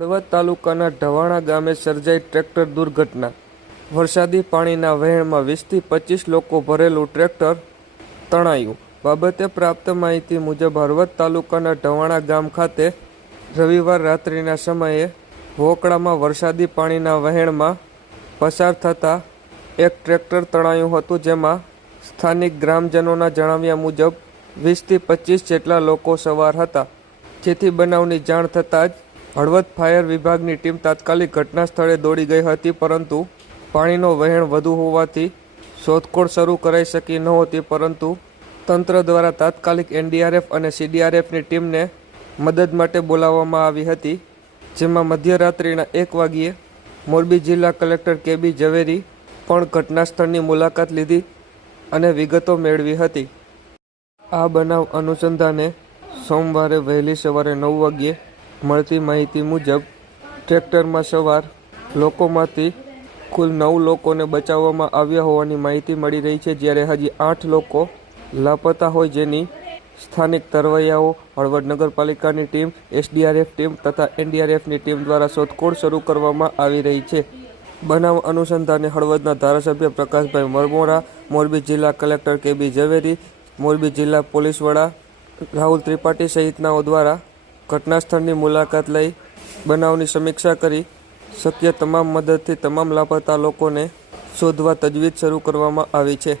હળવદ તાલુકાના ઢવાણા ગામે સર્જાઈ ટ્રેક્ટર દુર્ઘટના। વરસાદી પાણીના વહેણમાં 20થી 25 લોકો ભરેલું ટ્રેક્ટર તણાયું। બાબતે પ્રાપ્ત માહિતી મુજબ હળવદ તાલુકાના ઢવાણા ગામ ખાતે રવિવાર રાત્રિના સમયે વોકળામાં વરસાદી પાણીના વહેણમાં પસાર થતા એક ટ્રેક્ટર તણાયું હતું, જેમાં સ્થાનિક ગ્રામજનોના જણાવ્યા મુજબ 20થી 25 જેટલા લોકો સવાર હતા, જેથી બનાવની જાણ થતાં જ હળવદ ફાયર વિભાગની ટીમ તાત્કાલિક ઘટના સ્થળે દોડી ગઈ હતી, પરંતુ પાણીનો વહેણ વધુ હોવાથી શોધખોળ શરૂ કરાઈ શકી નહોતી। પરંતુ તંત્ર દ્વારા તાત્કાલિક NDRF અને CDRFની ટીમને મદદ માટે બોલાવવામાં આવી હતી, જેમાં મધ્યરાત્રિના 1 વાગ્યે મોરબી જિલ્લા કલેક્ટર KB ઝવેરી પણ ઘટના સ્થળની મુલાકાત લીધી અને વિગતો મેળવી હતી। આ બનાવ અનુસંધાને સોમવારે વહેલી સવારે 9 વાગ્યે મળતી માહિતી મુજબ ટ્રેક્ટરમાં સવાર લોકોમાંથી કુલ 9 લોકોને બચાવવામાં આવ્યા હોવાની માહિતી મળી રહી છે, જ્યારે હજી 8 લોકો લાપતા હોય, જેની સ્થાનિક તરવૈયાઓ, હળવદ નગરપાલિકાની ટીમ, SDRF ટીમ તથા NDRFની ટીમ દ્વારા શોધખોળ શરૂ કરવામાં આવી રહી છે। બનાવ અનુસંધાને હળવદના ધારાસભ્ય પ્રકાશભાઈ મરમોરા, મોરબી જિલ્લા કલેક્ટર KB ઝવેરી, મોરબી જિલ્લા પોલીસ વડા રાહુલ ત્રિપાઠી સહિતનાઓ દ્વારા ઘટના સ્થળની મુલાકાત લઈ બનાવની સમીક્ષા કરી શક્ય તમામ મદદથી તમામ લાપતા લોકોને શોધવા તજવીજ શરૂ કરવામાં આવી છે।